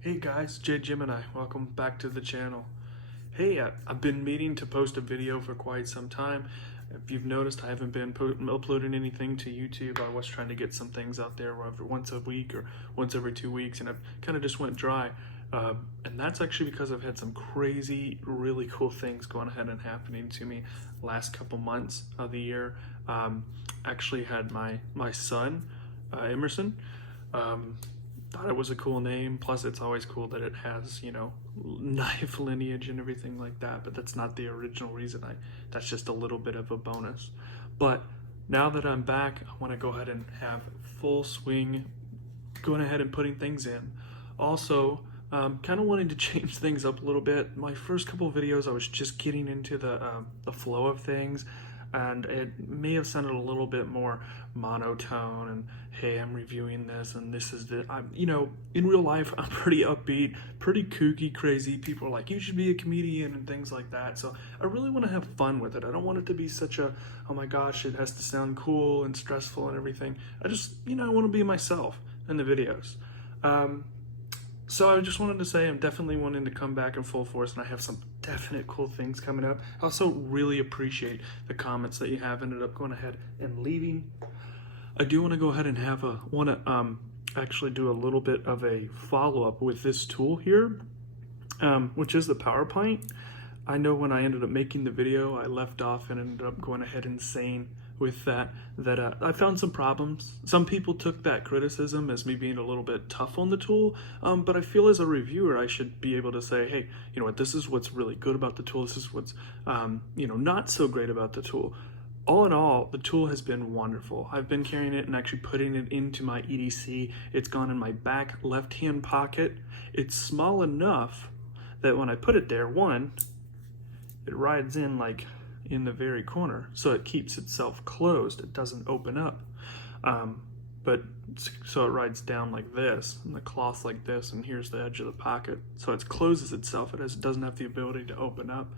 Hey guys, Jay Gemini, welcome back to the channel. Hey, I've been meaning to post a video for quite some time. If you've noticed, I haven't been uploading anything to YouTube. I was trying to get some things out there once a week or once every 2 weeks, and I've kind of just went dry. And that's actually because I've had some crazy, really cool things going ahead and happening to me last couple months of the year. Actually had my son, Emerson. Thought it was a cool name, plus it's always cool that it has, you know, knife lineage and everything like that, but that's not the original reason. That's just a little bit of a bonus. But now that I'm back, I want to go ahead and have full swing going ahead and putting things in. Also, kind of wanting to change things up a little bit. My first couple of videos, I was just getting into the flow of things, and it may have sounded a little bit more monotone and hey, I'm reviewing this and this is you know, in real life I'm pretty upbeat, pretty kooky, crazy. People are like, you should be a comedian and things like that. So I really want to have fun with it. I don't want it to be such a, oh my gosh, it has to sound cool and stressful and everything. I just, you know, I want to be myself in the videos. So I just wanted to say I'm definitely wanting to come back in full force, and I have some definite cool things coming up. I also really appreciate the comments that you have ended up going ahead and leaving. I do want to go ahead and actually do a little bit of a follow-up with this tool here, which is the PowerPint. I know when I ended up making the video, I left off and ended up going ahead and saying with that I found some problems. Some people took that criticism as me being a little bit tough on the tool, but I feel as a reviewer I should be able to say, hey, you know what, this is what's really good about the tool, this is what's you know, not so great about the tool. All in all, the tool has been wonderful. I've been carrying it and actually putting it into my EDC. It's gone in my back left-hand pocket. It's small enough that when I put it there, one, it rides in like in the very corner, so it keeps itself closed. It doesn't open up. So it rides down like this, and the cloth like this, and here's the edge of the pocket. So it closes itself. It doesn't have the ability to open up.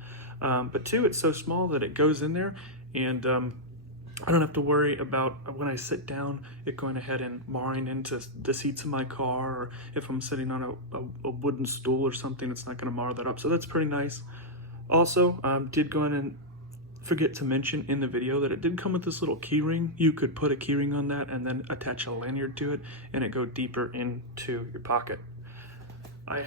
But two, it's so small that it goes in there, and I don't have to worry about when I sit down, it going ahead and marring into the seats of my car, or if I'm sitting on a wooden stool or something, it's not going to mar that up. So that's pretty nice. Also, did go in and forget to mention in the video that it did come with this little key ring. You could put a key ring on that and then attach a lanyard to it, and it go deeper into your pocket. I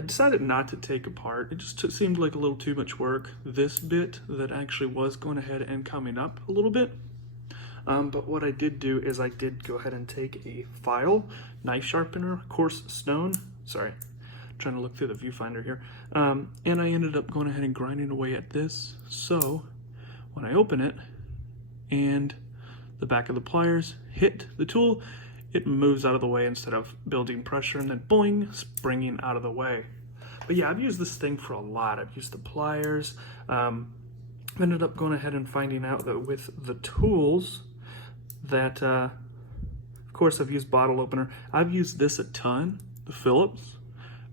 decided not to take apart. It just seemed like a little too much work. This bit that actually was going ahead and coming up a little bit. But what I did do is I did go ahead and take a file, knife sharpener, coarse stone, sorry, trying to look through the viewfinder here, and I ended up going ahead and grinding away at this. So when I open it and the back of the pliers hit the tool, it moves out of the way instead of building pressure and then boing, springing out of the way. But yeah, I've used this thing for a lot. I've used the pliers. Ended up going ahead and finding out that with the tools that, of course, I've used bottle opener. I've used this a ton, the Phillips.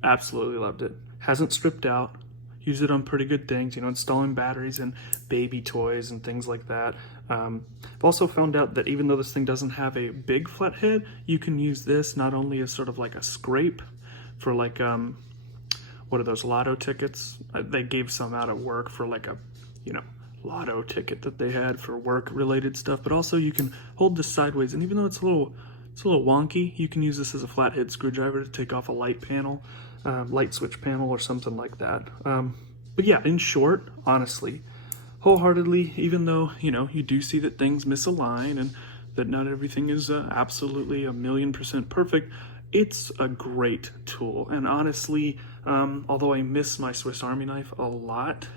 Absolutely loved it. Hasn't stripped out. Use it on pretty good things, you know, installing batteries and baby toys and things like that. I've also found out that even though this thing doesn't have a big flat head, you can use this not only as sort of like a scrape for like, what are those, lotto tickets? They gave some out at work for like a, you know, lotto ticket that they had for work related stuff, but also you can hold this sideways, and even though it's a little wonky, you can use this as a flathead screwdriver to take off a light panel, light switch panel or something like that. But yeah, in short, honestly, wholeheartedly, even though, you know, you do see that things misalign and that not everything is absolutely 1,000,000% perfect, it's a great tool. And honestly, although I miss my Swiss Army knife a lot,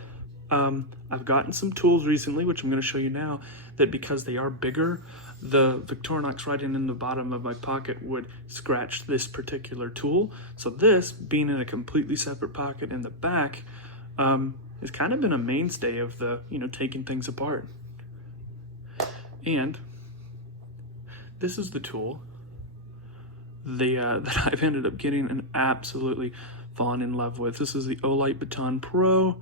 I've gotten some tools recently, which I'm going to show you now, that because they are bigger, the Victorinox right in the bottom of my pocket would scratch this particular tool. So this, being in a completely separate pocket in the back, has kind of been a mainstay of the, you know, taking things apart. And this is the tool that I've ended up getting and absolutely fallen in love with. This is the Olight Baton Pro.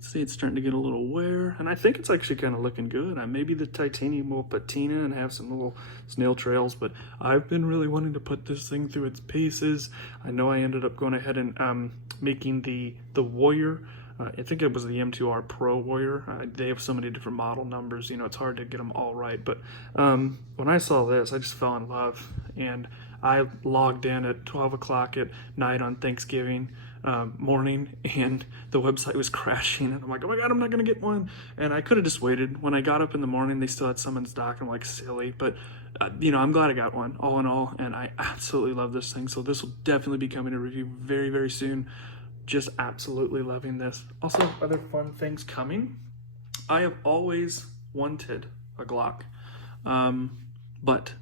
See, it's starting to get a little wear, and I think it's actually kind of looking good. Maybe the titanium will patina and have some little snail trails, but I've been really wanting to put this thing through its paces. I know I ended up going ahead and making the Warrior. I think it was the M2R Pro Warrior. They have so many different model numbers, you know, it's hard to get them all right. But when I saw this, I just fell in love, and I logged in at 12 o'clock at night on Thanksgiving morning, and the website was crashing, and I'm like, oh my god, I'm not gonna get one. And I could have just waited. When I got up in the morning, they still had some in stock. I'm like, silly, but you know, I'm glad I got one, all in all, and I absolutely love this thing. So this will definitely be coming to review very, very soon. Just absolutely loving this. Also, other fun things coming. I have always wanted a Glock, but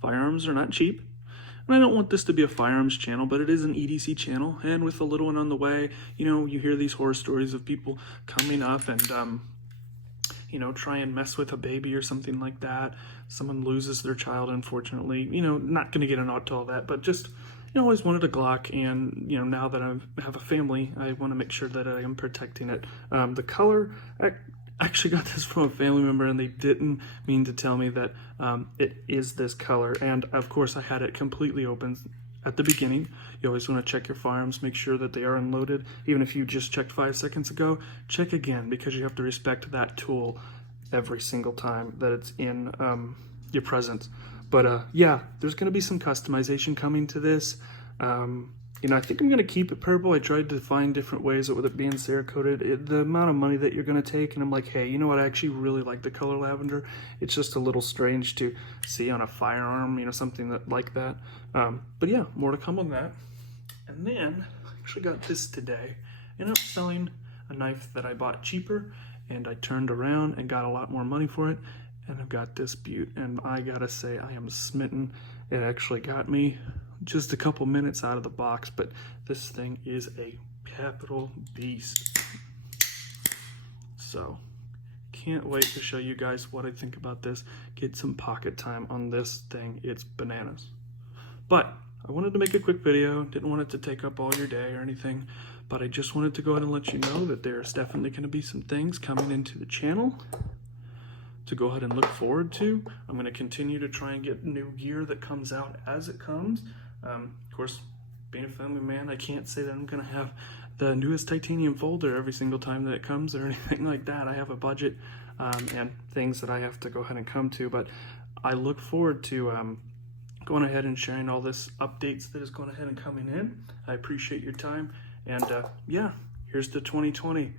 firearms are not cheap. And I don't want this to be a firearms channel, but it is an EDC channel. And with the little one on the way, you know, you hear these horror stories of people coming up and, you know, try and mess with a baby or something like that. Someone loses their child, unfortunately. You know, not going to get into all that, but just, you know, always wanted a Glock. And, you know, now that I have a family, I want to make sure that I am protecting it. The color, I actually got this from a family member, and they didn't mean to tell me that it is this color. And of course I had it completely open at the beginning. You always want to check your firearms, make sure that they are unloaded. Even if you just checked 5 seconds ago, check again, because you have to respect that tool every single time that it's in your presence. But yeah, there's going to be some customization coming to this. You know, I think I'm going to keep it purple. I tried to find different ways with it being Cerakoted. The amount of money that you're going to take, and I'm like, hey, you know what? I actually really like the color lavender. It's just a little strange to see on a firearm, you know, something that like that. But yeah, more to come on that. And then I actually got this today. Ended up selling a knife that I bought cheaper, and I turned around and got a lot more money for it. And I've got this beaut, and I gotta say, I am smitten. It actually got me just a couple minutes out of the box, but this thing is a capital beast. So can't wait to show you guys what I think about this. Get some pocket time on this thing. It's bananas. But I wanted to make a quick video. Didn't want it to take up all your day or anything, but I just wanted to go ahead and let you know that there's definitely going to be some things coming into the channel to go ahead and look forward to. I'm going to continue to try and get new gear that comes out as it comes. Of course, being a family man, I can't say that I'm going to have the newest titanium folder every single time that it comes or anything like that. I have a budget and things that I have to go ahead and come to, but I look forward to going ahead and sharing all this updates that is going ahead and coming in. I appreciate your time, and yeah, here's to 2020.